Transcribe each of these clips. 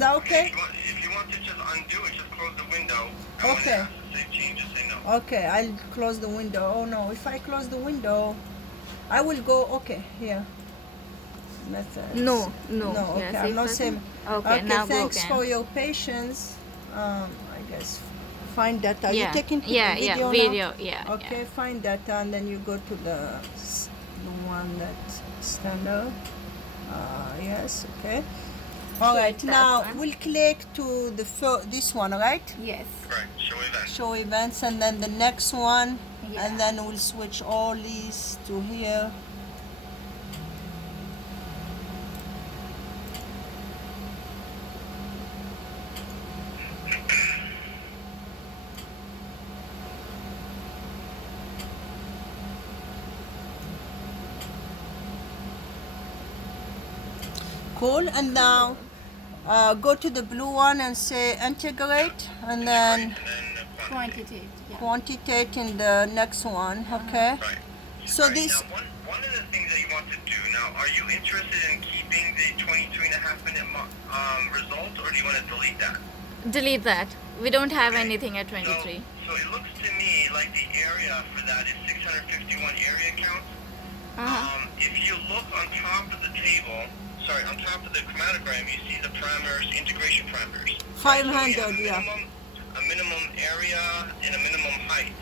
that okay? If you want to just undo it, just close the window. Okay. And when it asks to say change, just say no. Okay, I'll close the window. Oh no, if I close the window, I will go, okay, here. Methods. No. Okay, Yeah, I'm not first saying. one. Okay, now go thanks again. for your patience. I guess find data. Are Yeah. you taking Yeah, video now? video, yeah. Okay, find data and then you go to the one that's standard. Yes, okay. All right, that now one. we'll click to the this one, right? Yes. Correct. Show events. Show events, and then the next one, Yeah. and then we'll switch all these to here. Cool, and now go to the blue one and say integrate, and then And then Quantitative. Yeah. quantitate in the next one, okay? Right. So Right, this, Now, one of the things that you want to do now, are you interested in keeping the 23.5-minute result, or do you want to delete that? Delete that. We don't have anything at 23. So it looks to me like the area for that is 651 area count. If you look on top of the table, on top of the chromatogram, you see the parameters, integration parameters. 500, So we have yeah. a minimum area and a minimum height.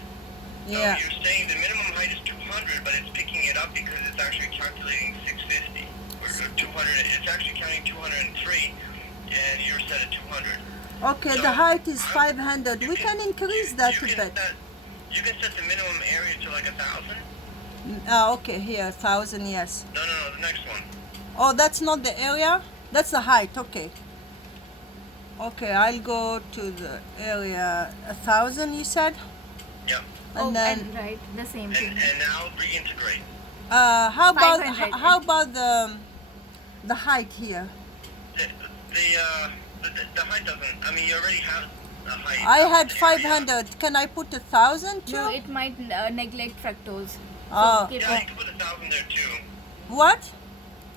Yeah. So you're saying the minimum height is 200, but it's picking it up because it's actually calculating 650 or 200. It's actually counting 203, and you're set at 200. Okay, So the height is I- 500. you We can increase that a bit. You can set the minimum area to like 1,000. Okay, here, 1,000, yes. No, the next one. Oh, that's not the area? That's the height, okay. Okay, I'll go to the area 1,000, you said? Yep. And then, and right, the same And, thing. and now reintegrate. how about 500. how about the height here? The height doesn't. I mean, you already have a height. I had The area. 500. Can I put 1,000 too? No, it might neglect fructose. So Oh. keep Yeah, it. you can put 1,000 there too. What?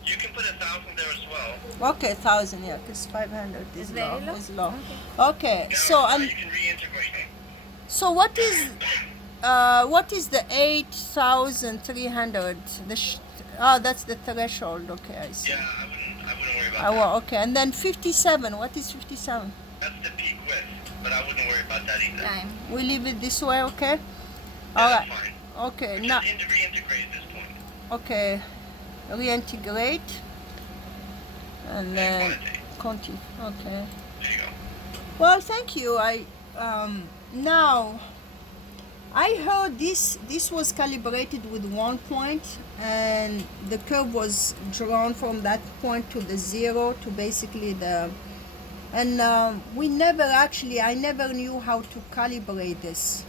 You can put 1,000 there as well. Okay, 1,000, yeah, because 500 is It's low. very low? Is low. Okay. Okay, Now, so now you can reintegrate. so what is the 8,300? That's the threshold. Okay, I see. Yeah, I wouldn't worry about that. Well, okay, and then 57. What is 57? That's the peak width, but I wouldn't worry about that either. Time. We leave it this way, okay? Yeah, All that's right. fine. Okay, We now, just reintegrate at this point. okay, reintegrate, and And then quantitate. continue. Okay. There you go. Well, thank you. Now I heard this was calibrated with 1 point, and the curve was drawn from that point to the 0 to basically we never actually, I never knew how to calibrate this.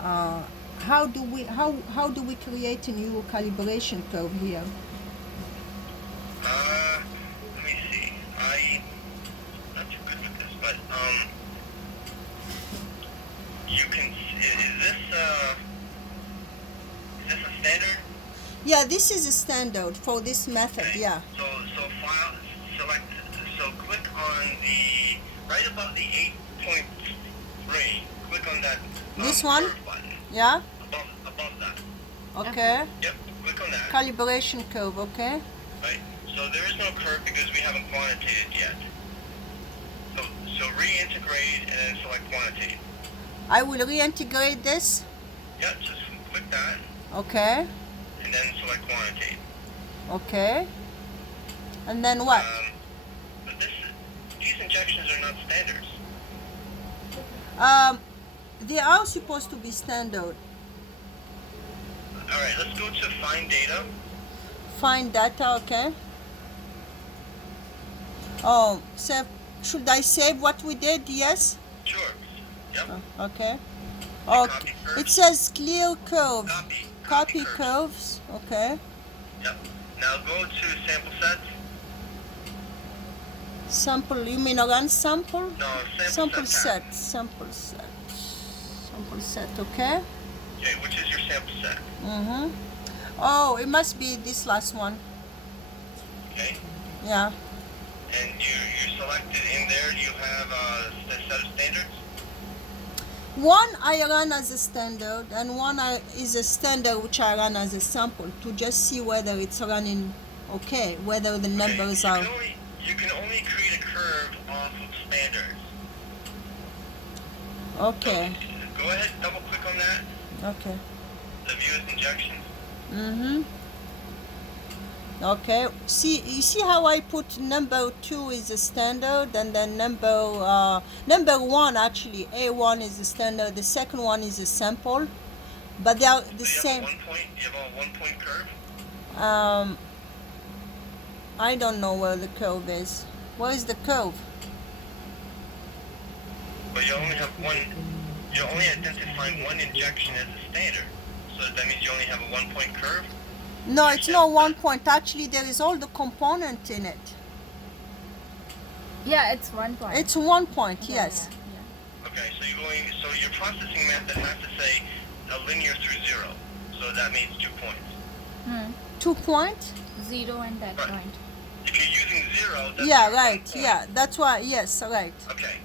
How do we create a new calibration curve here? Let me see. I'm not too good with this, but you can. Is this a standard? Yeah, this is a standard for this method. Okay. Yeah. So file select. So click on the right above the 8.3. Click on that. This one? curve button. Yeah. Above that. Okay. Yep. Click on that. Calibration curve. Okay. Right. So there is no curve because we haven't quantitated yet. So reintegrate and then select quantitate. I will reintegrate this. Yep. Just click that Okay. and then select quantitate. Okay. And then what? But these injections are not standards. They are supposed to be standard. All right. Let's go to find data. Find data. Okay. Oh, should I save what we did? Yes. Sure. Yep. Okay. Copy Okay. curves. It says clear curve. Copy curves. Okay. Yep. Now go to sample sets. Sample. You mean run sample? No, Sample set. set. Sample set. Sample set. Okay. Okay, which is your sample set? Mhm. Oh, it must be this last one. Okay. Yeah. And you select it in there. One I run as a standard, and one is a standard which I run as a sample to just see whether it's running okay, whether the numbers okay, are. you can only create a curve off of standards. Okay. So go ahead, double click on that. Okay. The view as injections. Mm-hmm. Okay. See, you see how I put number 2 is a standard, and then number 1 actually A1 is a standard. The second one is a sample, but they are the same. You have a 1 point curve. I don't know where the curve is. Where is the curve? But you only have one. You're only identifying one injection as a standard. So that means you only have a 1 point curve. No, it's not 1 point. Actually, there is all the component in it. Yeah, it's 1 point. It's 1 point, yes. Okay, so so your processing method has to say a linear through 0. So that means 2 points. 2 points? 0 and that Right. point. If you're using 0, that's Yeah, your right. 1 point. Yeah, that's why. Yes, right. Okay.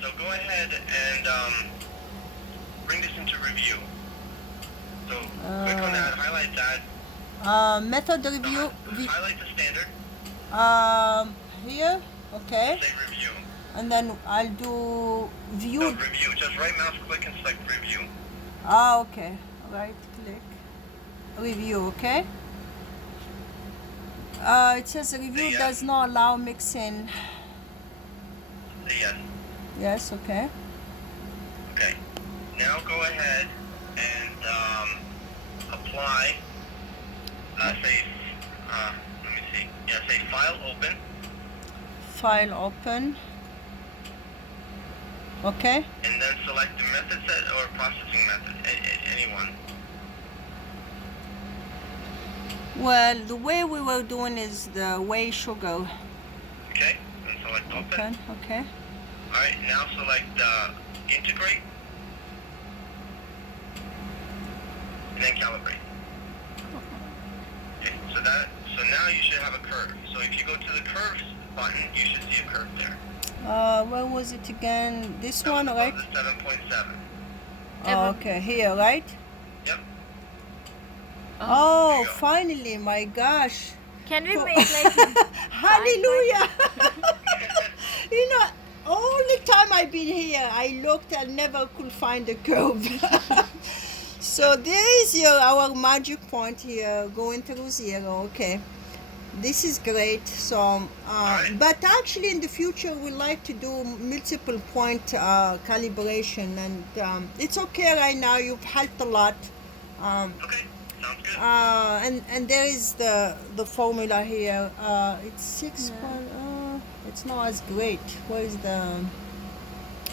So go ahead and bring this into review. So click on that, highlight that. Method review. Highlight the standard. Here. Okay. Say review. And then I'll do view. No, review. Just right mouse click and select review. Okay. Right click. Review. Okay. It says review Yes. does not allow mixing. Say yes. Yes. Okay. Okay. Now go ahead and apply. Say. Let me see. Yeah. Say file open. File open. Okay. And then select the method set or processing method. Anyone. Well, the way we were doing is the way sugar. Okay. Then select open. Okay. Okay. All right. Now select integrate. And then calibrate. Okay. So now you should have a curve. So if you go to the curves button, you should see a curve there. Where was it again? This That one, was right? above the 7.7. Oh, okay, here, right? Yep. Oh, There you go. finally, my gosh. Can we For- make like Hallelujah. You know, all the time I've been here, I looked and never could find a curve. So there is our magic point here, going through 0. Okay. This is great. So, but actually, in the future, we like to do multiple point calibration, and it's okay right now. You've helped a lot, Okay. Sounds good. and there is the formula here. It's 6. It's not as great. Where is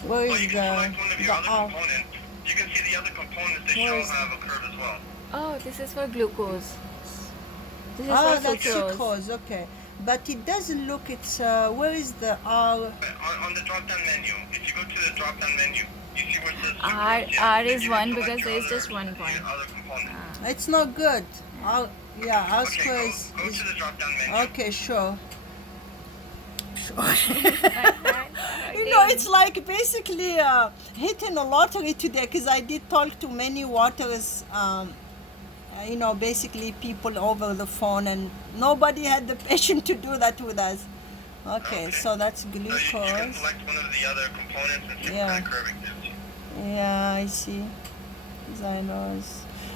Well, you can select one of your other components. You can see the other components. They Where show is have a curve as well. Oh, this is for glucose. This is Oh, for that's sucrose. sucrose. Okay, but it doesn't look. It's where is the R? On the drop-down menu, if you go to the drop-down menu, you see where it says R- sucrose. R Then is you one can select because your there is other- just 1 point. your other component. It's not good. R, yeah, R Okay, square go is. to the drop-down menu. Okay, sure. You You know, it's like basically hitting a lottery today, because I did talk to many waters, you know, basically people over the phone, and nobody had the patience to do that with us. Okay, so that's So you can glucose. select one of the other components and see Yeah. what kind of curve it gives you. Yeah, I see. Xynos.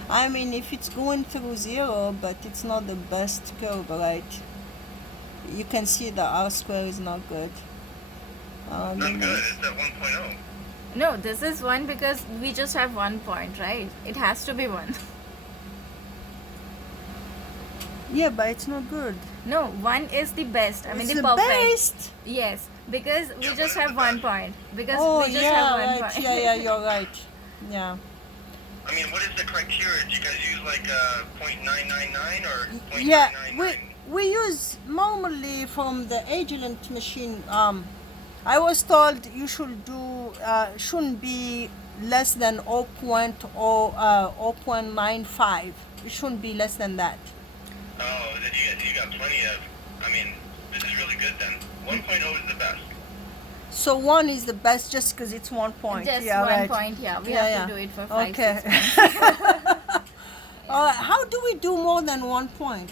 I mean, if it's going through 0, but it's not the best curve, right? You can see the R square is not good. Not good. It's at 1.0. No, this is 1 because we just have 1 point, right? It has to be 1. Yeah, but it's not good. No, 1 is the best. I mean, It's the the perfect. best. Yes, because we Yeah, just one is have the 1 best. point. Because Oh, we just yeah, have 1 right. point. Yeah, you're right. Yeah. I mean, what is the criteria? Do you guys use like 0.999 or 0.999? Yeah, we use normally from the Agilent machine. I was told you should do shouldn't be less than 0.95. It shouldn't be less than that. Oh, then you got plenty of. I mean, this is really good then. 1.0 is the best. So 1 is the best just because it's 1 point. Just yeah, one right. point, yeah. We Yeah, have yeah. to do it for 5, Okay. 6 points. How do we do more than 1 point?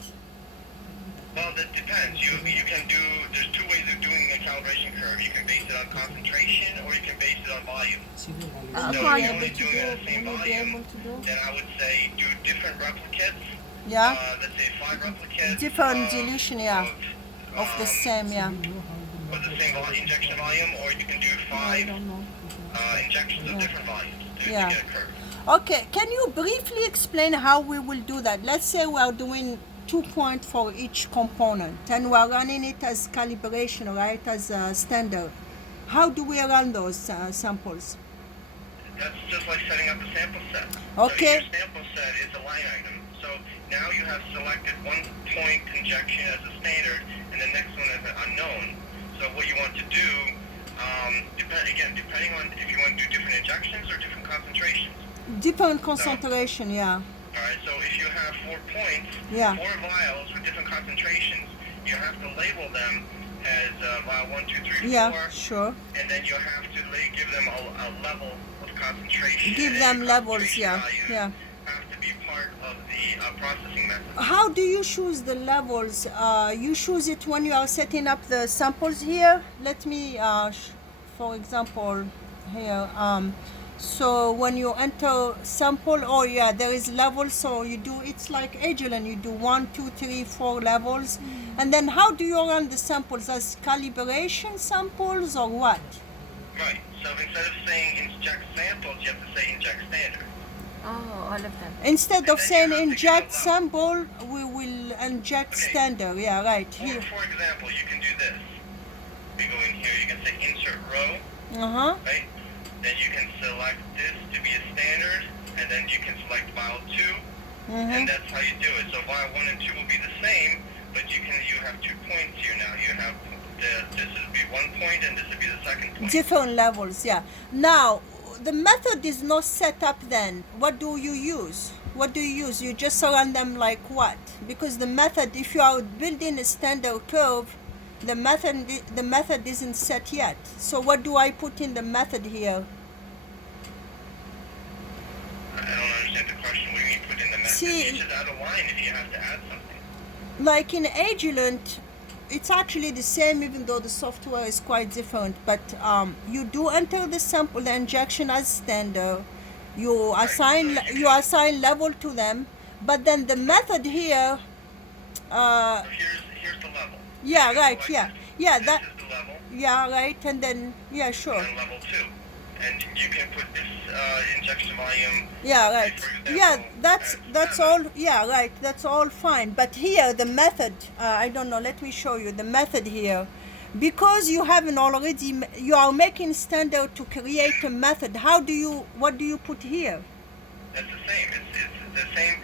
Well, that depends. You can do, there's two ways of doing a calibration curve. You can base it on concentration or you can base it on volume. So if you're only doing it at the same volume, then I would say do different replicates. Yeah. Let's say 5 replicates. Different dilution, yeah. Of the same, yeah. Of the same injection volume, or you can do 5 injections of different volumes to Yeah. get a curve. Okay, can you briefly explain how we will do that? Let's say we are doing 2 points for each component and we are running it as calibration, right, as a standard. How do we run those samples? That's just like setting up a sample set. Okay. So your sample set is a line item. So now you have selected 1 point injection as a standard and the next one as an unknown. So what you want to do, depending on if you want to do different injections or different concentrations. Different concentration, yeah. Alright, so if you have 4 points, Yeah. 4 vials with different concentrations, you have to label them as vial 1, 2, 3, 4. Yeah, sure. And then you have to give them a level of concentration. Give and them your levels, concentration yeah, values yeah. have to be part of the processing method. How do you choose the levels? You choose it when you are setting up the samples here. Let me, for example, here. So when you enter sample, oh yeah, there is levels. So you do, it's like Agilent, you do 1, 2, 3, 4 levels. And then how do you run the samples? As calibration samples or what? Right. So instead of saying inject samples, you have to say inject standard. Oh, all of them. Instead of then saying you have to inject give a sample, we will inject Okay. standard. Yeah, right. Here. For example, you can do this. You go in here, you can say insert row, Uh-huh. right? Then you can select this to be a standard, and then you can select vial 2, Mm-hmm. and that's how you do it. So vial 1 and 2 will be the same, but you have 2 points here now. You have this would be 1 point, and this would be the second point. Different levels, yeah. Now, the method is not set up then. What do you use? What do you use? You just run them like what? Because the method, if you are building a standard curve, the method isn't set yet. So what do I put in the method here? I don't understand the question. What do you mean put in the method? See- You just add a line if you have to add something. Like in Agilent, it's actually the same even though the software is quite different. But you do enter the sample, the injection as standard. You assign level to them, but then the method here. So here's the level. Yeah, You right. select Yeah, this. yeah. This That. is the level, Yeah, right. And then yeah, sure. and level 2. And you can put this injection volume. Yeah, right. for example, Yeah, that's as 7. all. Yeah, right. That's all fine. But here, the method. I don't know. Let me show you the method here. Because you haven't already, you are making standard to create a method. What do you put here? That's the same. It's the same.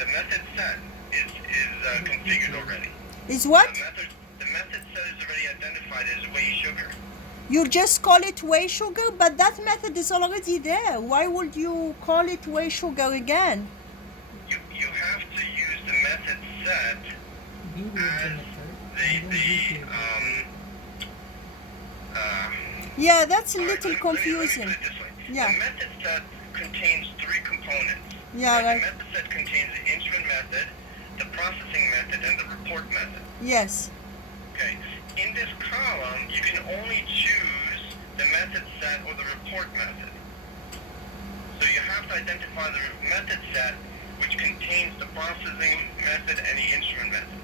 The method set is configured already. Is what? The method set is already identified as weigh sugar. You just call it weigh sugar, but that method is already there. Why would you call it weigh sugar again? You have to use the method set as Yeah, that's a all right, little let me confusing. put it this way. Yeah. The method set contains 3 components. Yeah, right. The method set contains the instrument method, the processing method, and the report method. Yes. Okay. In this column, you can only choose the method set or the report method. So you have to identify the method set, which contains the processing method and the instrument method.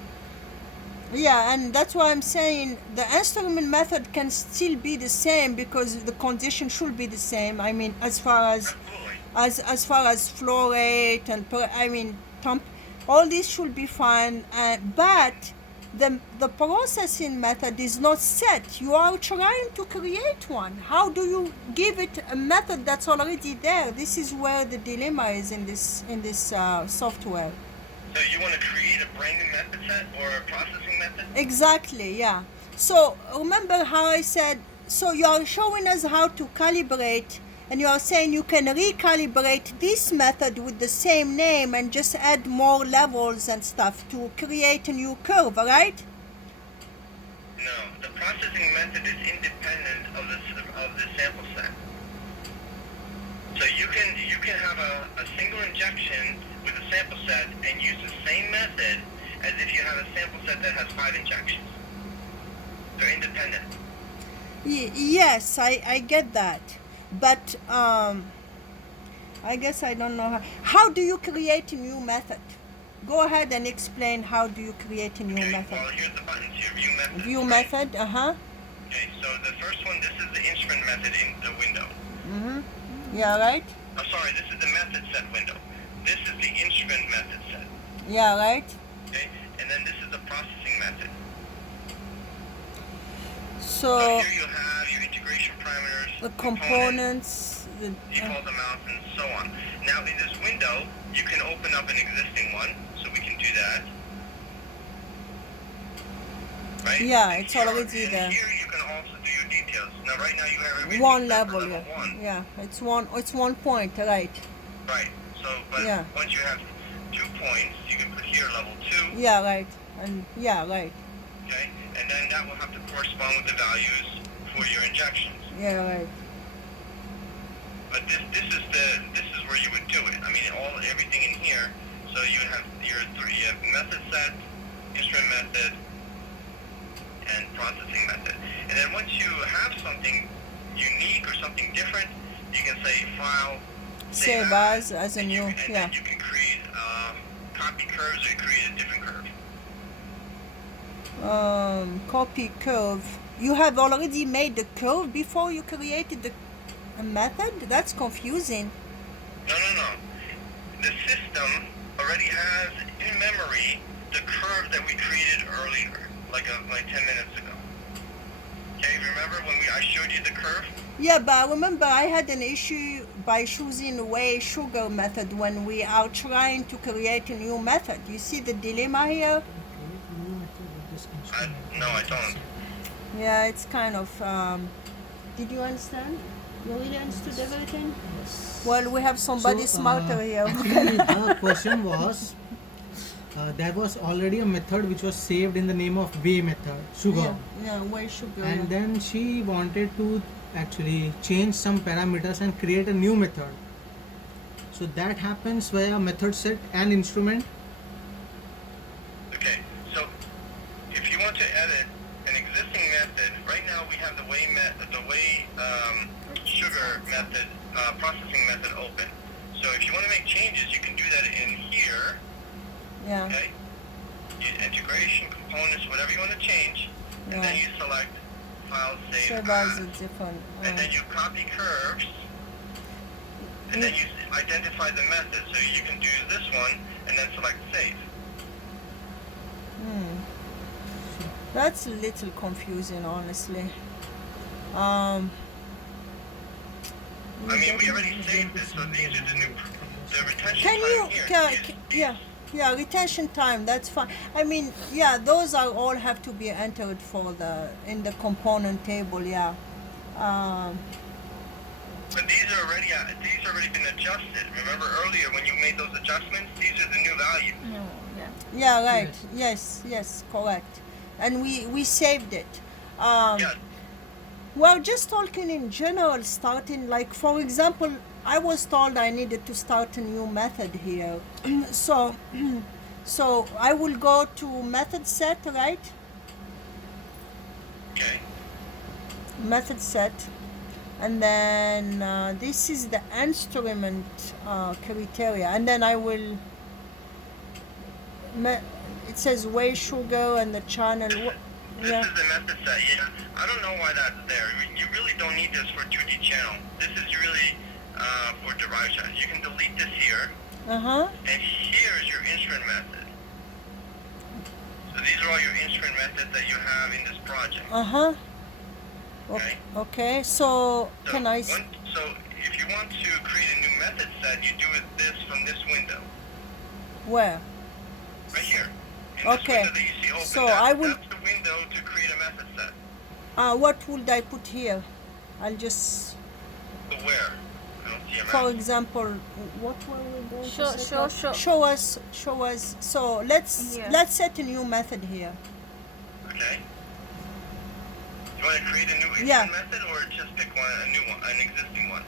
Yeah, and that's why I'm saying the instrument method can still be the same because the condition should be the same. I mean, as far as Absolutely. flow rate and temp, all this should be fine. But the processing method is not set. You are trying to create one. How do you give it a method that's already there? This is where the dilemma is in this software. So you want to create a brand new method set or a processing method? Exactly, yeah. So remember how I said, so you are showing us how to calibrate, and you are saying you can recalibrate this method with the same name and just add more levels and stuff to create a new curve, right? No, the processing method is independent of the can have a single injection with a sample set and use the same method as if you have a sample set that has 5 injections. They're independent. Yes, I get that, but I guess I don't know how do you create a new method? Go ahead and explain how do you create a new Okay, method. well, here's the buttons here. View method. View right? method, Okay, so the first one, this is the instrument method in the window. Yeah, right? Oh, sorry, this is the method set window. This is the instrument method set. Yeah, right? Okay, and then this is the processing method. So Here you have your integration parameters, the components, default amounts, and so on. Now, in this window, you can open up an existing one, so we can do that. Right? Yeah, And it's here, already and there. Here you can also do your details. Now, right now you have everything one set for level, level 1. yeah, it's one point, right? Right. So, but Yeah. once you have 2 points, you can put here level 2. Yeah, right, and yeah, right, Okay, and then that will have to correspond with the values for your injections. yeah, right. But this is where you would do it. I mean, everything in here. So you have your 3 you have method set, instrument method, and processing method. And then once you have something unique or something different, you can say file, Save as a and new, and yeah. then you can create copy curves or create a different curve. Copy curve. You have already made the curve before you created the method? That's confusing. No. The system already has in memory the curve that we created earlier, like 10 minutes ago. Okay, remember when I showed you the curve? Yeah, but I remember I had an issue by choosing way sugar method when we are trying to create a new method. You see the dilemma here? No, I don't. Yeah, it's kind of. Did you understand? You really understood everything? Well, we have somebody smarter here. Actually, her question was there was already a method which was saved in the name of way method, sugar. Yeah, way sugar. And then she wanted to actually change some parameters and create a new method. So that happens via method set and instrument. Okay, so if you want to edit an existing method, right now we have the way sugar method, processing method open. So if you want to make changes, you can do that in here. Yeah. Okay. Integration, components, whatever you want to change, and then you select file, save Save as, as a different. and then you copy curves, and then you identify the method. So you can do this one, and then select save. That's a little confusing, honestly. I mean, we already saved this, so these are the retention Can time you, here. yeah, retention time, that's fine. I mean, yeah, those are all have to be entered in the component table, yeah. But these are already been adjusted. Remember earlier when you made those adjustments? These are the new values. No, yeah. Yeah, right, yes, correct. And we saved it. Yeah. Well, just talking in general, starting like, for example, I was told I needed to start a new method here. so I will go to method set, right? Okay. Method set. And then this is the instrument criteria. And then I will, it says way sugar and the channel. This is the method set, yeah. I don't know why that's there. You really don't need this for 2D channel. This is really for derived channel. You can delete this here. Uh-huh. And here is your instrument method. So these are all your instrument methods that you have in this project. Uh-huh. Okay. Okay, so can I... So if you want to create a new method set, you do this from this window. Where? Right here. In Okay. This window that you see open, So that's, I will... that's the window to create a method set. What would I put here? I'll just... But where? I don't see a For map. example, what were we going to set up? Show. Show us. So let's Here. set a new method here. Okay. You want to create a new Yeah. method or just pick one, a new one, an existing one?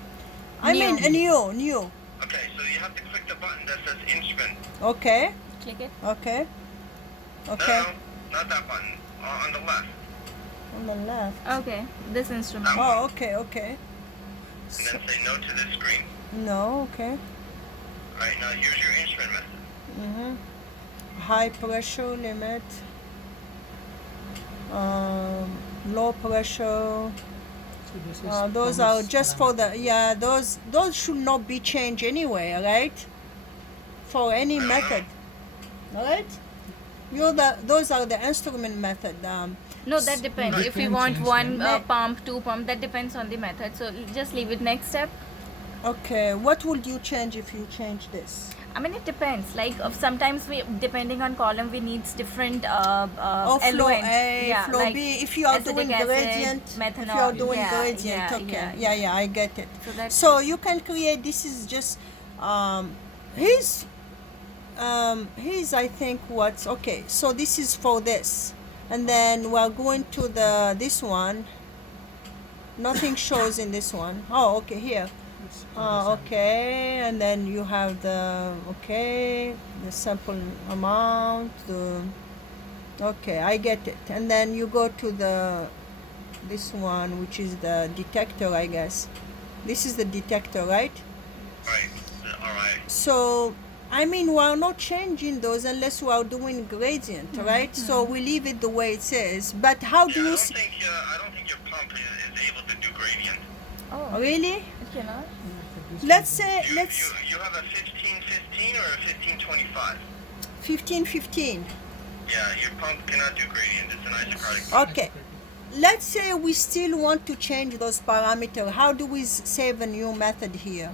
I mean a new. Okay, so you have to click the button that says instrument. Okay. Click it. Okay. No, Okay. no, not that button. On the left. On the left. Okay, this instrument. Oh, okay, okay. And So, then say no to this screen. no, okay. Alright, now use your instrument method. High pressure limit. Low pressure. So this is Those are promise just for parameter. the, yeah, those should not be changed anyway, right? For any method. Alright? Those are the instrument method. No, that depends. You If we can want change one them. pump, two pump, that depends on the method. So just leave it. Next step. Okay, what would you change if you change this? I mean, it depends. Like sometimes we, depending on column, we needs different Or flow eluent. A, Yeah, flow like B, if you are acetic doing acid, gradient, if you are methanol. doing Yeah, gradient, okay, yeah, I get it. So that's So you can create, this is just, here's I think what's, okay, so this is for this. And then we're going to this one. Nothing shows in this one. Oh, okay, here. It's for the Okay, and then you have the sample amount. Okay, I get it. And then you go to this one, which is the detector, I guess. This is the detector, right? Right. Alright. So, I mean, we're not changing those unless we are doing gradient, right? So we leave it the way it is. But how do Yeah, you? I don't think your pump is able to do gradient. oh, Really? it cannot. Let's say You have a 1515 or a 1525? 1515. Yeah, your pump cannot do gradient. It's an isochrotic. Okay. Let's say we still want to change those parameters. How do we save a new method here?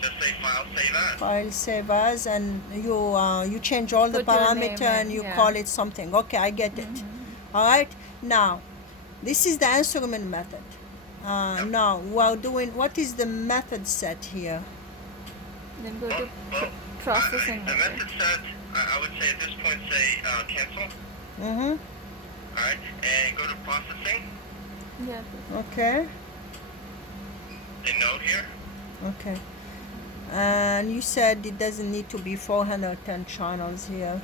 Just say file save as. File save as, and you change all the Put your name parameter and in, you yeah. call it something. Okay, I get it. All right. Now, this is the instrument method. Now we're doing, what is the method set here? Then go to Well, processing. the method. method set, I would say at this point say cancel. Mm-hmm. Alright, and go to processing. Yeah. Okay. A note here. Okay. And you said it doesn't need to be 410 channels here.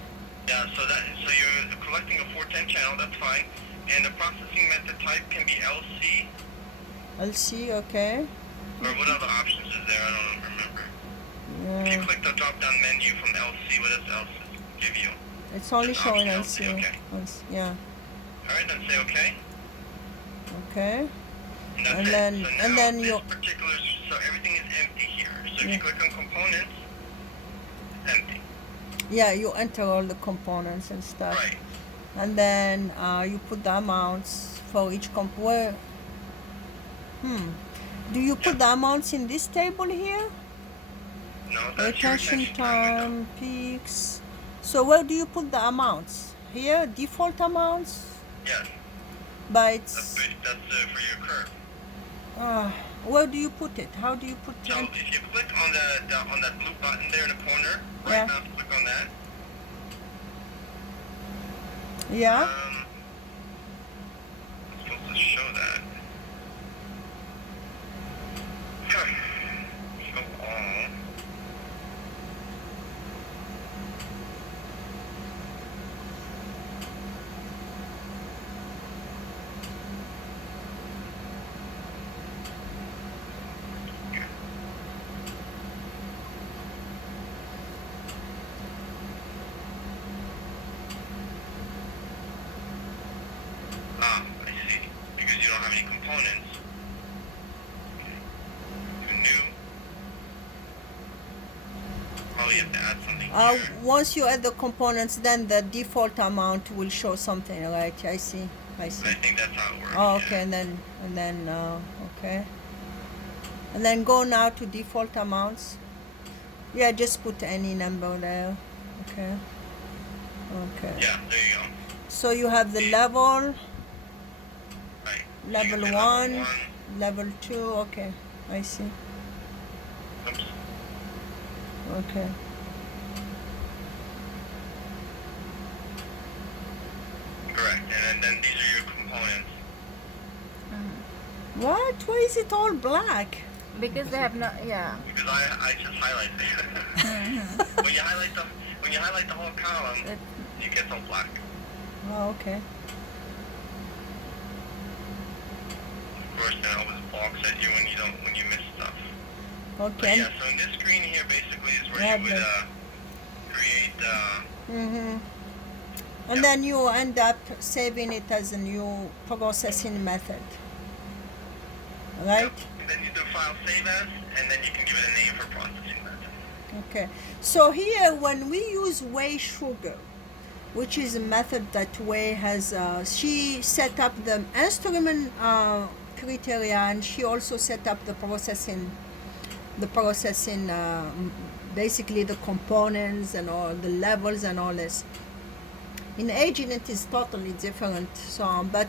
Yeah, so you're collecting a 410 channel, that's fine. And the processing method type can be LC, LC, okay. or what other options is there? I don't remember. If you Yeah. click the drop down menu from LC, what does LC give you? It's only Just showing option LC. okay. Yeah. Alright, then say okay. Okay. And that's And it. then- so and now then this you- particular, so everything is empty here. So if Yeah. you click on components, empty. Yeah, you enter all the components and stuff. Right. And then you put the amounts for each where. Do you put the amounts in this table here? No, that's your Retention retention time window. time, peaks. So where do you put the amounts? Here, default amounts? Yes, But that's, it's, for your curve. where do you put it? How do you put So it? if you click on on that blue button there in the corner, Yeah. right mouse click on that. Yeah? It's supposed to show that. Show all. I see. Because you don't have any components. You new. Oh, you have to add something here. Once you add the components, then the default amount will show something, right? I see. I think that's how it works. Oh, yeah. okay, and then okay. And then go now to default amounts. Yeah, just put any number there. Okay. Okay. Yeah, there you go. So you have the level, Right. level You can say one, level 2. Okay, I see. Oops. Okay. Correct. And then these are your components. What? Why is it all black? Because they have not, yeah. because I just highlight it. when you highlight the whole column, It, you get some black. Oh, okay. Of course, then always balks at you when you miss stuff. But Okay. yeah, so in this screen here basically is where Yeah, you would create. Mm-hmm. And Yeah. then you end up saving it as a new processing method. Right? Yep. And then you do file save as, and then you can give it a name for processing method. Okay. So here, when we use Wei Sugar, which is a method that Wei has, she set up the instrument criteria, and she also set up the processing, basically the components and all the levels and all this. In aging, it is totally different. So, but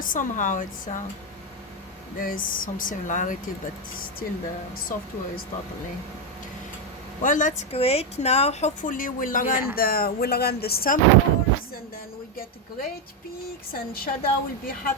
somehow it's there is some similarity, but still the software is totally. Well, that's great. Now, hopefully, we'll run the samples, and then we get great peaks, and Shada will be happy.